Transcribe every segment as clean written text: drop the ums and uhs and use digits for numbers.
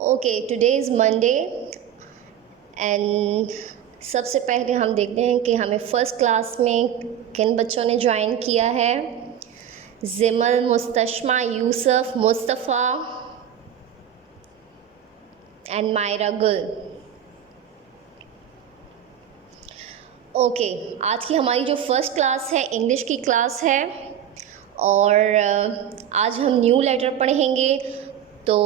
Okay, today is Monday and सबसे पहले हम देखते हैं कि हमें फ़र्स्ट क्लास में किन बच्चों ने ज्वाइन किया है। ज़िमल, मुस्तशमा, यूसुफ, मुस्तफ़ा एंड मायरा गुल। ओके, आज की हमारी जो फ़र्स्ट क्लास है इंग्लिश की क्लास है और आज हम न्यू लेटर पढ़ेंगे। तो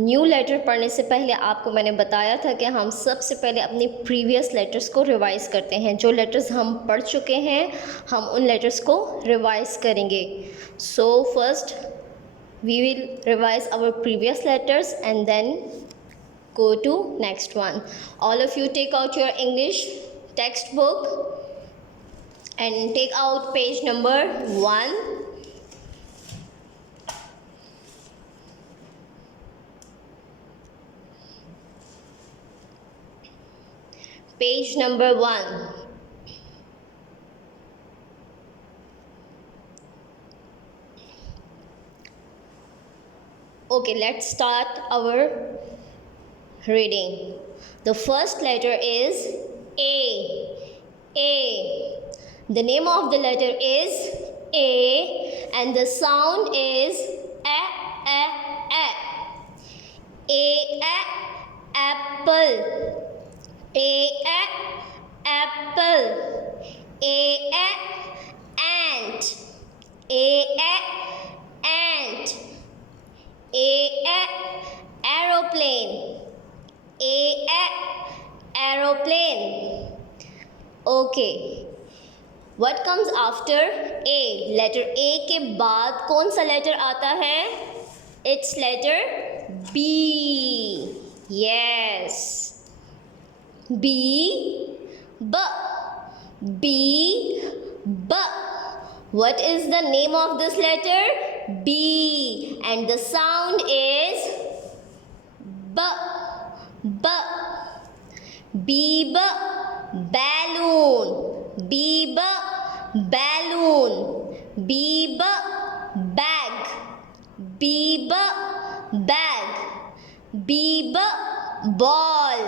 न्यू लेटर पढ़ने से पहले आपको मैंने बताया था कि हम सबसे पहले अपने प्रीवियस लेटर्स को रिवाइज़ करते हैं। जो लेटर्स हम पढ़ चुके हैं हम उन लेटर्स को रिवाइज़ करेंगे। So first we will revise our previous letters and then go to next one. All of you take out your English textbook and take out page number 1. Page number 1. Okay, let's start our reading. The first letter is A. A. The name of the letter is A and the sound is A, A, A. A, apple. A, apple. A, ant. A, ant. A, aeroplane. A, aeroplane. Okay. What comes after A? Letter A के बाद कौन सा letter आता है? It's letter B. Yes. B, B. B, B. What is the name of this letter? B. And the sound is B, B. B, B. Balloon. B, B. Balloon. B, B. Bag. B, B. Bag. B, B. Ball.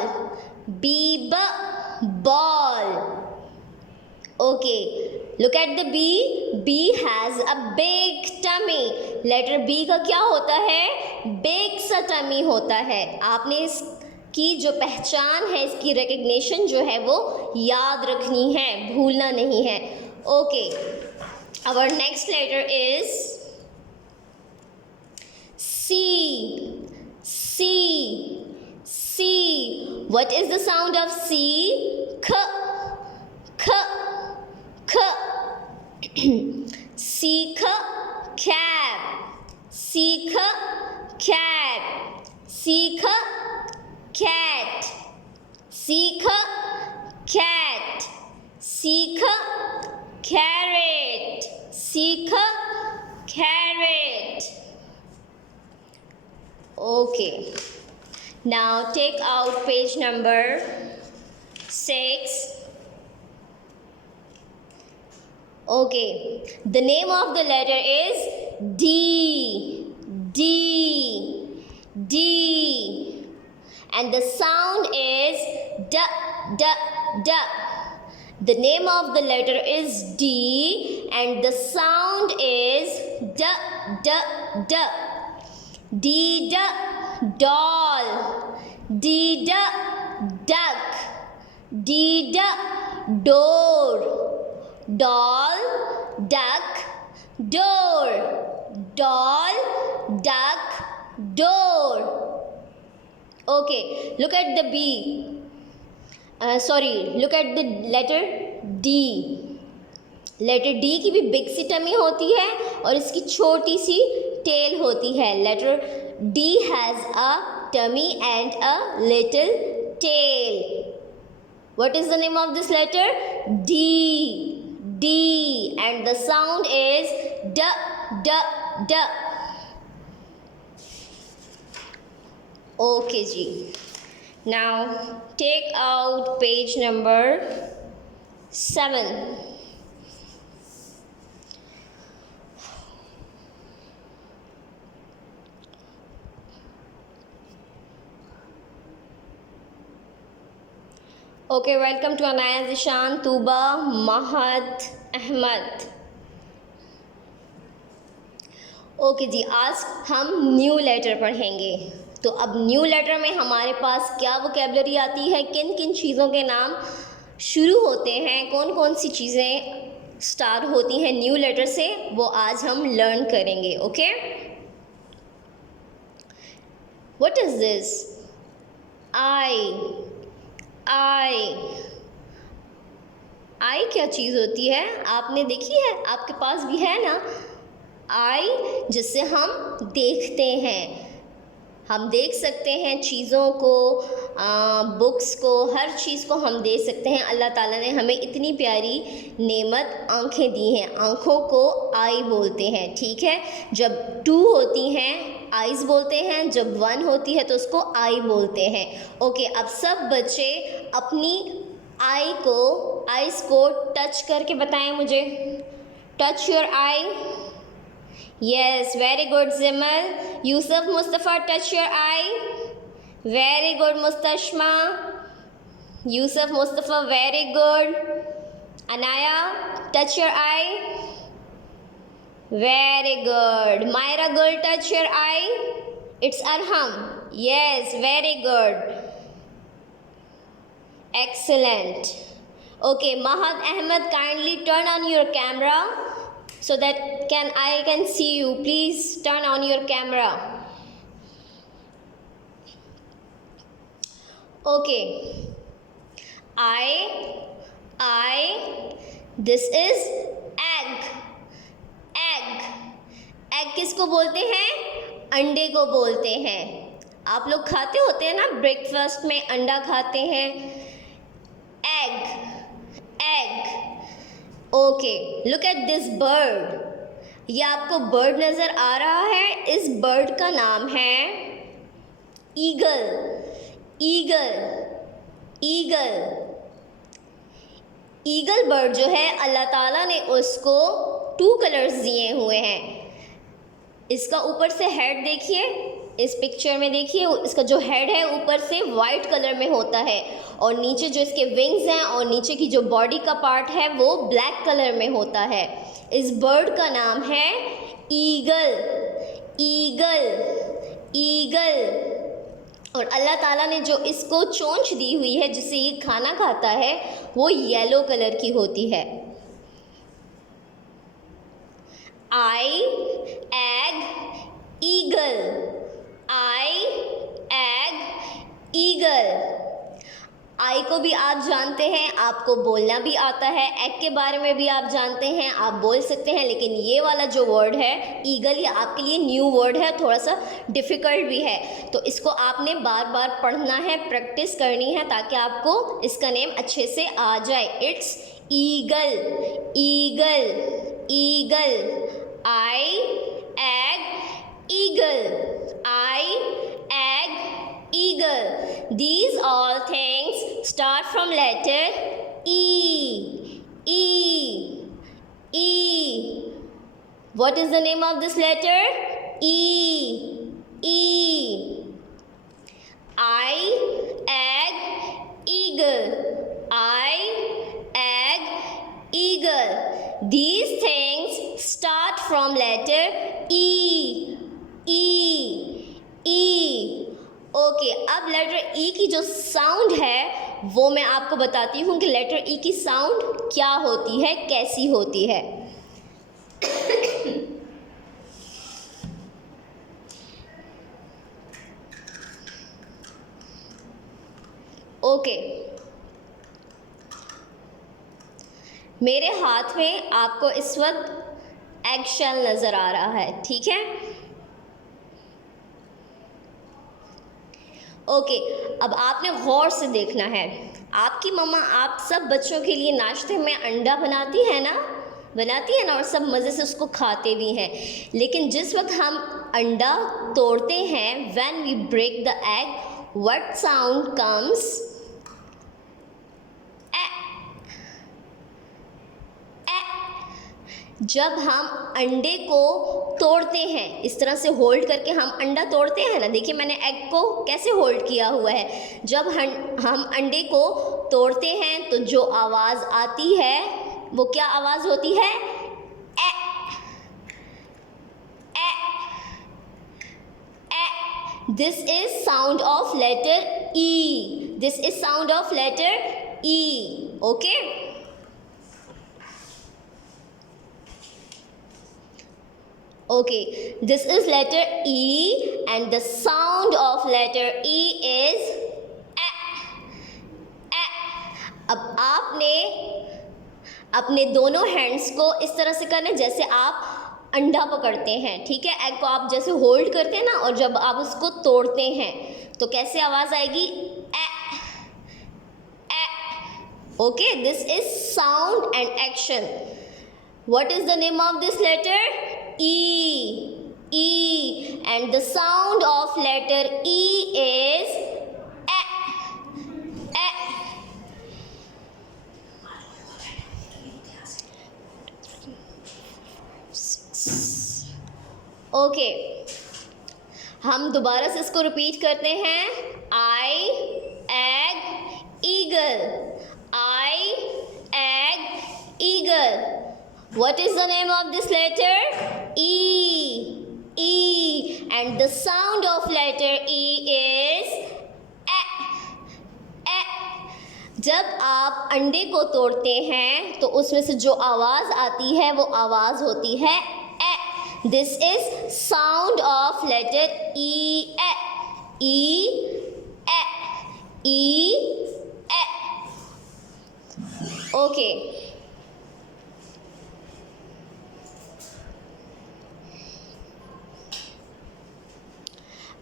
B, B. Ball. Okay, look at the B. B has a big tummy. Letter B का क्या होता है? Big सा tummy होता है। आपने इसकी जो पहचान है, इसकी recognition जो है वो याद रखनी है, भूलना नहीं है। Okay, our next letter is C. C. C. What is the sound of C? K. K. K. Seek cab. Seek cab. Seek cat. Seek cat. Seek carrot. Seek carrot. Okay. Now take out page number 6. Okay, the name of the letter is D. D. D. And the sound is D, D, D. The name of the letter is D and the sound is D, D, D. D, D, doll. D, D, duck. D, D, door. Doll, duck, door. Doll, duck, door. Okay, look at the B. Look at the letter D. Letter D की भी big सी tummy होती है और इसकी छोटी सी tail होती है. Letter D has a tummy and a little tail. What is the name of this letter? D. D. And the sound is D, D, D. Okay, ji. Now take out page number 7. Okay, welcome to Anaya, Zishan, Tuba, Mahad, Ahmed. Okay जी, आज हम new letter पढ़ेंगे। तो अब new letter में हमारे पास क्या vocabulary आती है, किन किन चीज़ों के नाम शुरू होते हैं, कौन कौन सी चीज़ें स्टार्ट होती हैं न्यू लेटर से, वो आज हम लर्न करेंगे। Okay, what is this? Eye क्या चीज़ होती है? आपने देखी है? आपके पास भी है ना आई, जिससे हम देखते हैं। हम देख सकते हैं चीज़ों को, बुक्स को, हर चीज़ को हम देख सकते हैं। अल्लाह ताला ने हमें इतनी प्यारी नेमत आँखें दी हैं। आँखों को आई बोलते हैं, ठीक है। जब 2 होती हैं आइज़ बोलते हैं, जब 1 होती है तो उसको आई बोलते हैं। ओके, अब सब बच्चे अपनी आइज़ को टच करके बताएं मुझे। Touch your I. Yes, very good, Zimal. Yusuf Mustafa, touch your eye. Very good, Mustashma. Yusuf Mustafa, very good. Anaya, touch your eye. Very good. Myra Gul, touch your eye. It's Arham. Yes, very good. Excellent. Okay, Mahad Ahmed, kindly turn on your camera so that I can see you. Please turn on your camera. Okay. This is egg. Egg किसको बोलते हैं? अंडे को बोलते हैं। आप लोग खाते होते हैं ना, ब्रेकफास्ट में अंडा खाते हैं। egg. Okay, look at this bird. ये आपको बर्ड नज़र आ रहा है? इस बर्ड का नाम है ईगल। ईगल बर्ड जो है, अल्लाह ताला ने उसको 2 कलर्स दिए हुए हैं। इसका ऊपर से हेड देखिए, इस पिक्चर में देखिए, इसका जो हेड है ऊपर से वाइट कलर में होता है और नीचे जो इसके विंग्स हैं और नीचे की जो बॉडी का पार्ट है वो ब्लैक कलर में होता है। इस बर्ड का नाम है ईगल। और अल्लाह ताला ने जो इसको चोंच दी हुई है जिससे ये खाना खाता है वो येलो कलर की होती है। आई एग ईगल। आई को भी आप जानते हैं, आपको बोलना भी आता है। एग के बारे में भी आप जानते हैं, आप बोल सकते हैं। लेकिन ये वाला जो वर्ड है ईगल, ये आपके लिए न्यू वर्ड है, थोड़ा सा डिफ़िकल्ट भी है। तो इसको आपने बार बार पढ़ना है, प्रैक्टिस करनी है ताकि आपको इसका नेम अच्छे से आ जाए। It's eagle. Eye egg eagle. These all things start from letter E. What is the name of this letter? E. I egg eagle. These things start from letter E. Okay, अब letter E की जो sound है वो मैं आपको बताती हूँ कि लेटर ई की साउंड क्या होती है, कैसी होती है। ओके, मेरे हाथ में आपको इस वक्त एग शेल नज़र आ रहा है, ठीक है। ओके, अब आपने गौर से देखना है। आपकी मम्मा आप सब बच्चों के लिए नाश्ते में अंडा बनाती है ना, और सब मज़े से उसको खाते भी हैं। लेकिन जिस वक्त हम अंडा तोड़ते हैं, when we break the egg, what sound comes? जब हम अंडे को तोड़ते हैं, इस तरह से होल्ड करके हम अंडा तोड़ते हैं ना, देखिए मैंने एग को कैसे होल्ड किया हुआ है। जब हम अंडे को तोड़ते हैं तो जो आवाज़ आती है वो क्या आवाज़ होती है? ए, ए, ए। This is sound of letter E. This is sound of letter E. Okay, okay, this is letter E and the sound of letter E is A, A। अब आपने अपने दोनों हैंड्स को इस तरह से करना है जैसे आप अंडा पकड़ते हैं, ठीक है। एग को आप जैसे होल्ड करते हैं ना, और जब आप उसको तोड़ते हैं तो कैसे आवाज़ आएगी? ए, ए। Okay, this is sound and action. What is the name of this letter? E. E. And the sound of letter E is A. A. Okay. हम दोबारा से इसको रिपीट करते हैं। I, egg, eagle. I, egg, eagle. What is the name of this letter? E. E. And the sound of letter E is A. A. जब आप अंडे को तोड़ते हैं तो उसमें से जो आवाज़ आती है वो आवाज़ होती है ए। This is sound of letter E. A. E. A. E. A. Okay.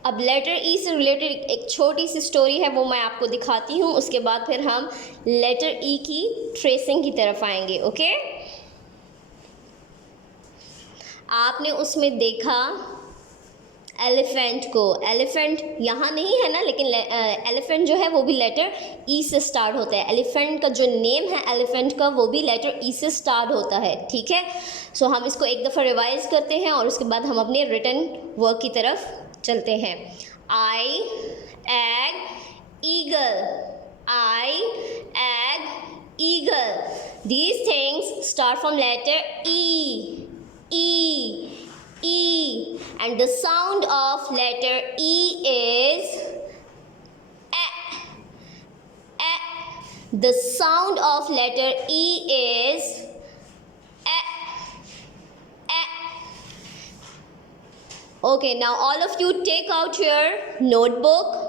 अब लेटर ई से रिलेटेड एक छोटी सी स्टोरी है, वो मैं आपको दिखाती हूँ। उसके बाद फिर हम लेटर ई की ट्रेसिंग की तरफ आएंगे। ओके, आपने उसमें देखा एलिफेंट को। एलिफेंट यहाँ नहीं है ना, लेकिन एलिफेंट जो है वो भी लेटर ई से स्टार्ट होता है। एलिफेंट का जो नेम है एलिफेंट का वो भी लेटर ई से स्टार्ट होता है, ठीक है। सो हम इसको एक दफ़ा रिवाइज करते हैं और उसके बाद हम अपने रिटन वर्क की तरफ चलते हैं। Eye, egg, eagle. Eye, egg, eagle. These things start from letter E. E. E. And the sound of letter E is A. A. The sound of letter E is A. A. Okay, now all of you take out your notebook.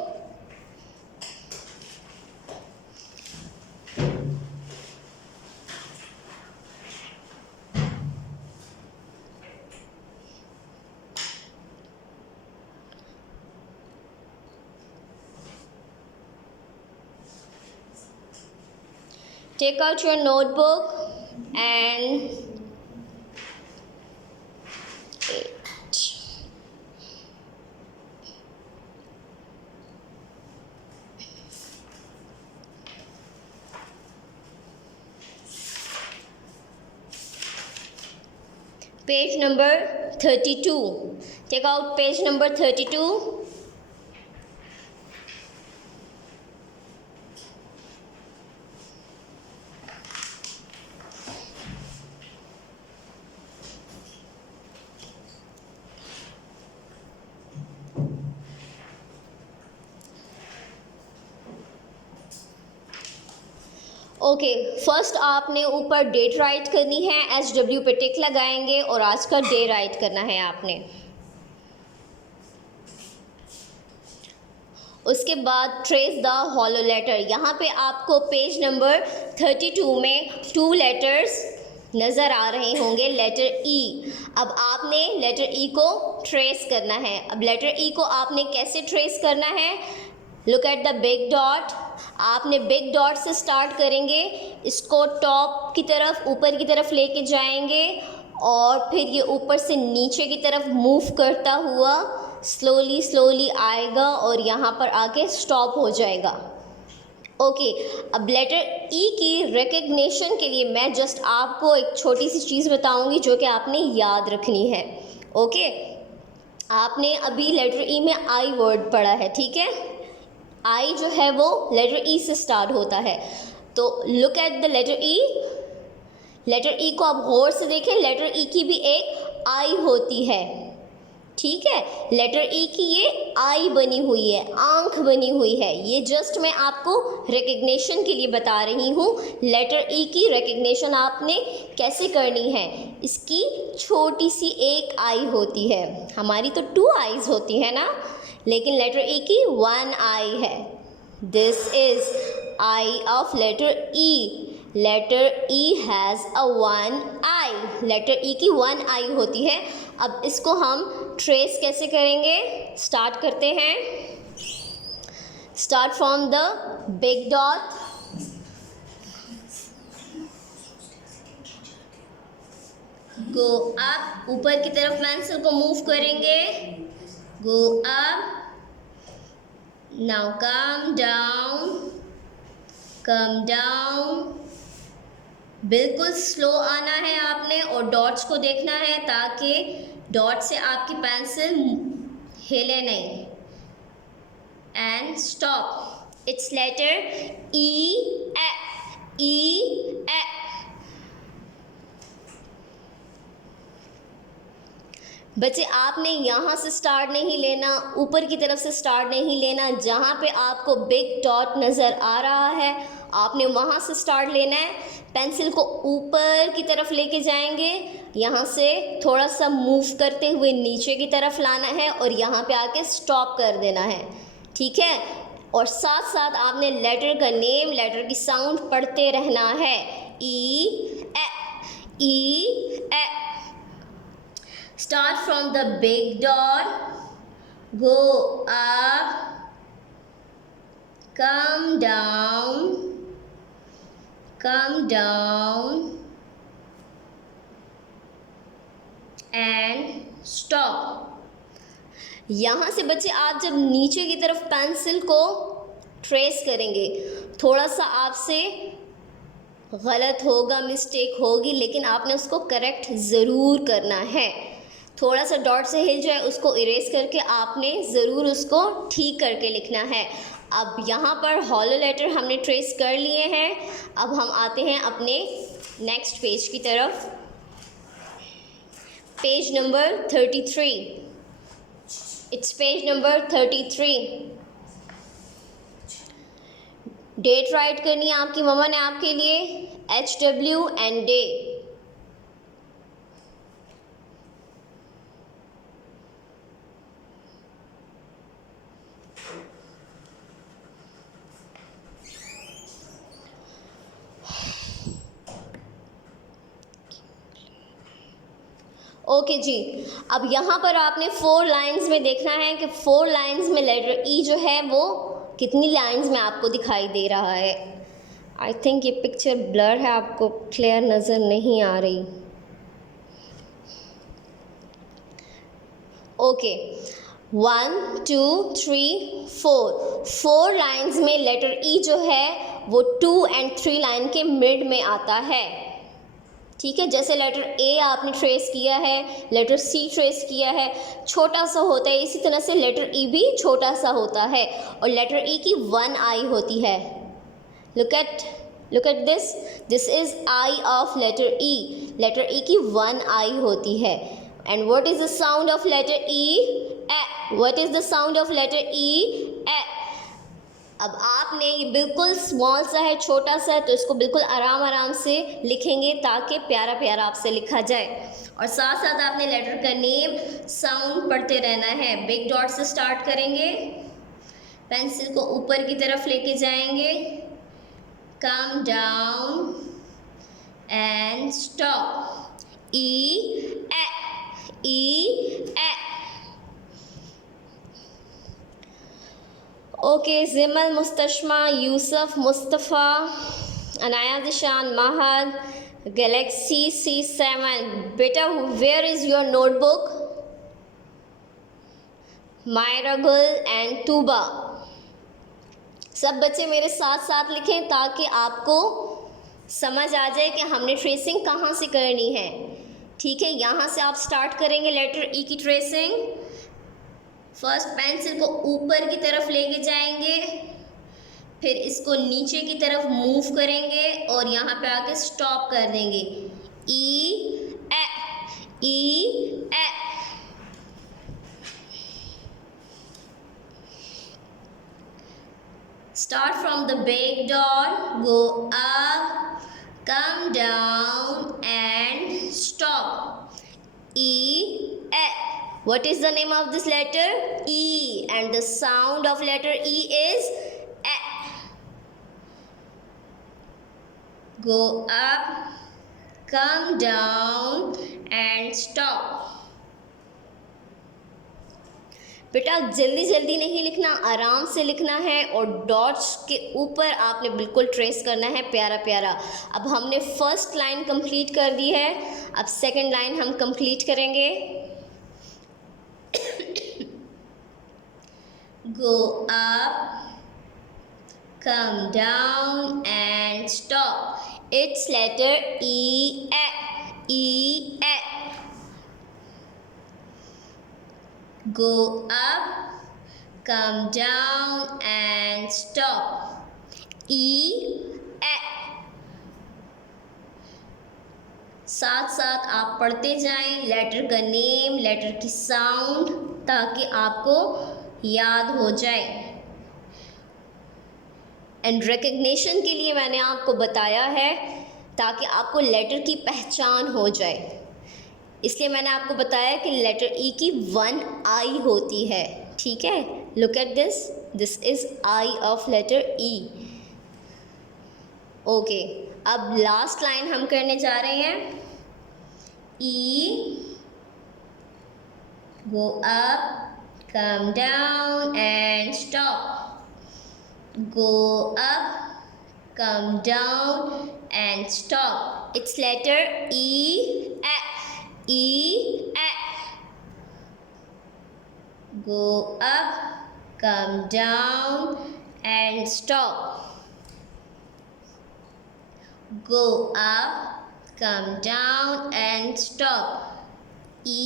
Take out your notebook and page number 32. Take out page number 32. Okay, first आपने ऊपर date write करनी है, SW पे टिक लगाएंगे और आज का day right करना है आपने। उसके बाद ट्रेस द हॉलो लेटर। यहाँ पे आपको पेज नंबर 32 में 2 लेटर्स नज़र आ रहे होंगे, लेटर ई। अब आपने लेटर ई को ट्रेस करना है। अब लेटर ई को आपने कैसे ट्रेस करना है? Look at the big dot. आपने बिग डॉट से स्टार्ट करेंगे, इसको टॉप की तरफ, ऊपर की तरफ लेके जाएंगे और फिर ये ऊपर से नीचे की तरफ मूव करता हुआ स्लोली स्लोली आएगा और यहाँ पर आके स्टॉप हो जाएगा। ओके, अब लेटर ई की रिकग्निशन के लिए मैं जस्ट आपको एक छोटी सी चीज़ बताऊंगी जो कि आपने याद रखनी है। ओके, आपने अभी लेटर ई में आई वर्ड पढ़ा है, ठीक है। आई जो है वो लेटर ई से स्टार्ट होता है, तो look at the letter E. Letter E को आप गौर से देखें, लेटर ई की भी एक आई होती है, ठीक है। लेटर ई की ये आई बनी हुई है, आंख बनी हुई है। ये जस्ट मैं आपको रिकग्निशन के लिए बता रही हूँ। लेटर ई की रिकग्निशन आपने कैसे करनी है, इसकी छोटी सी एक आई होती है। हमारी तो 2 आईज होती है ना, लेकिन लेटर ई की 1 आई है। This is eye of letter E. Letter E has a 1 eye. Letter E की 1 आई होती है। अब इसको हम ट्रेस कैसे करेंगे, स्टार्ट करते हैं। Start from the big dot, go up, ऊपर की तरफ पेंसिल को मूव करेंगे, go up, now come down, come down. बिल्कुल स्लो आना है आपने और डॉट्स को देखना है ताकि डॉट से आपकी पेंसिल हिले नहीं। And stop. It's letter E ए, ई ए। बच्चे आपने यहाँ से स्टार्ट नहीं लेना, ऊपर की तरफ से स्टार्ट नहीं लेना। जहाँ पे आपको बिग डॉट नज़र आ रहा है आपने वहाँ से स्टार्ट लेना है। पेंसिल को ऊपर की तरफ लेके जाएंगे, यहाँ से थोड़ा सा मूव करते हुए नीचे की तरफ लाना है और यहाँ पे आके स्टॉप कर देना है, ठीक है। और साथ साथ आपने लेटर का नेम, लेटर की साउंड पढ़ते रहना है। ई ए, E A. Start from the big dot, go up, come down, and stop. यहाँ से बच्चे आप जब नीचे की तरफ पेंसिल को ट्रेस करेंगे, थोड़ा सा आपसे गलत होगा, मिस्टेक होगी, लेकिन आपने उसको करेक्ट ज़रूर करना है। थोड़ा सा डॉट से हिल जाए उसको इरेज करके आपने ज़रूर उसको ठीक करके लिखना है। अब यहाँ पर हॉलो लेटर हमने ट्रेस कर लिए हैं। अब हम आते हैं अपने नेक्स्ट पेज की तरफ। Page number 33। It's page number 33। Date write करनी है आपकी मम्मा ने आपके लिए, HW एंड डे। ओके जी, अब यहाँ पर आपने 4 लाइंस में देखना है कि 4 लाइंस में लेटर ई जो है वो कितनी लाइंस में आपको दिखाई दे रहा है। आई थिंक ये पिक्चर ब्लर है, आपको क्लियर नज़र नहीं आ रही। ओके, 1 2 3 4, 4 लाइंस में लेटर ई जो है वो 2 और 3 लाइन के मिड में आता है, ठीक है। जैसे लेटर ए आपने ट्रेस किया है, लेटर सी ट्रेस किया है, छोटा सा होता है, इसी तरह से लेटर ई भी छोटा सा होता है और लेटर ई की 1 आई होती है। Look at this is eye of letter E. Letter E की 1 आई होती है। And what is the sound of letter E? ए। What is the sound of letter E? ए। अब आपने ये बिल्कुल स्मॉल सा है, छोटा सा है, तो इसको बिल्कुल आराम आराम से लिखेंगे ताकि प्यारा प्यारा आपसे लिखा जाए। और साथ साथ आपने लेटर का नेम, साउंड पढ़ते रहना है। बिग डॉट से स्टार्ट करेंगे, पेंसिल को ऊपर की तरफ लेके जाएंगे, come down and stop. E ए, ई ए। Okay, Jimal, Mustashma, Yusuf, Mustafa, Anaya, Dishan, Mahad, galaxy C7। बेटा, where is your notebook? Myra Gul and Tuba, सब बच्चे मेरे साथ साथ लिखें ताकि आपको समझ आ जाए कि हमने ट्रेसिंग कहाँ से करनी है। ठीक है, यहाँ से आप स्टार्ट करेंगे लेटर ई की ट्रेसिंग। फर्स्ट पेंसिल को ऊपर की तरफ लेके जाएंगे, फिर इसको नीचे की तरफ मूव करेंगे और यहाँ पे आके स्टॉप कर देंगे। ई ए। Start from the big dot, go up, come down and stop. E. What is the name of this letter? E, and the sound of letter E is E. Go up, come down and stop. बेटा जल्दी जल्दी नहीं लिखना, आराम से लिखना है और डॉट्स के ऊपर आपने बिल्कुल ट्रेस करना है प्यारा प्यारा। अब हमने फर्स्ट लाइन कंप्लीट कर दी है, अब सेकंड लाइन हम कंप्लीट करेंगे। Go up, come down and stop. It's letter E A. Go up, come down and stop. E. साथ साथ आप पढ़ते जाएं लेटर का नेम, लेटर की साउंड, ताकि आपको याद हो जाए। एंड रिकग्निशन के लिए मैंने आपको बताया है ताकि आपको लेटर की पहचान हो जाए, इसलिए मैंने आपको बताया कि लेटर ई की 1 आई होती है। ठीक है, look at this is eye of letter E. Okay, अब लास्ट लाइन हम करने जा रहे हैं। E, go up, come down and stop. Go up, come down and stop. It's letter E A. Go up, come down and stop. Go up, come down and stop. E.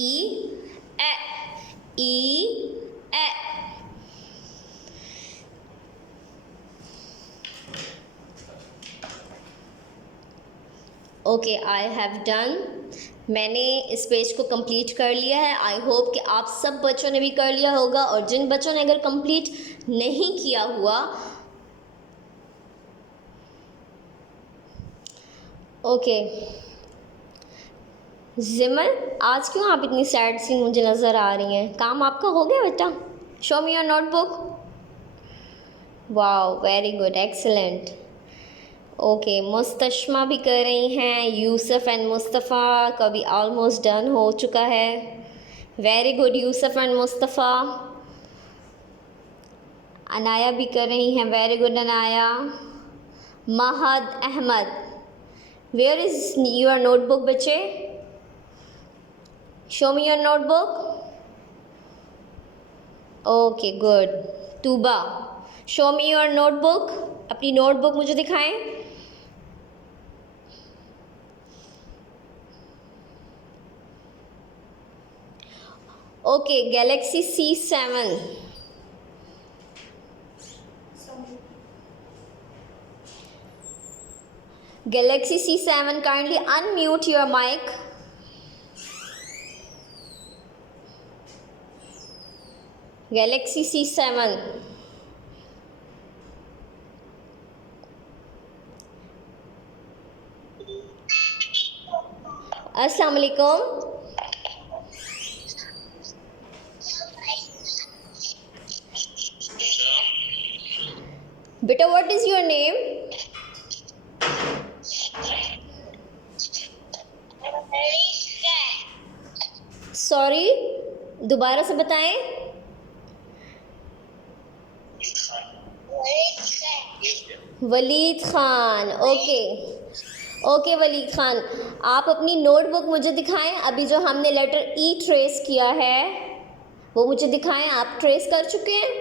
Okay, I have done. मैंने इस page को complete कर लिया है। I hope कि आप सब बच्चों ने भी कर लिया होगा, और जिन बच्चों ने अगर कंप्लीट नहीं किया हुआ, ओके जिमल, आज क्यों आप इतनी सैड सी मुझे नज़र आ रही हैं? काम आपका हो गया बेटा? Show me your notebook. Wow, very good, excellent. Okay, Mustashma भी कर रही हैं, यूसुफ एंड मुस्तफ़ा का भी ऑलमोस्ट डन हो चुका है। Very good Yusuf and Mustafa. Anaya भी कर रही हैं, very good Anaya. Mahad Ahmed, where is your notebook बच्चे? Show me your notebook. Okay good. Tuba, show me your notebook. अपनी नोटबुक मुझे दिखाएं। Okay, galaxy C7। Galaxy C7, kindly unmute your mic. Galaxy C7. Assalamu alaikum. Beta, what is your name? Sorry, दोबारा से बताएं। Waleed Khan. Okay okay Waleed Khan, आप अपनी notebook मुझे दिखाएं। अभी जो हमने लेटर ई ट्रेस किया है वो मुझे दिखाएं। आप ट्रेस कर चुके हैं?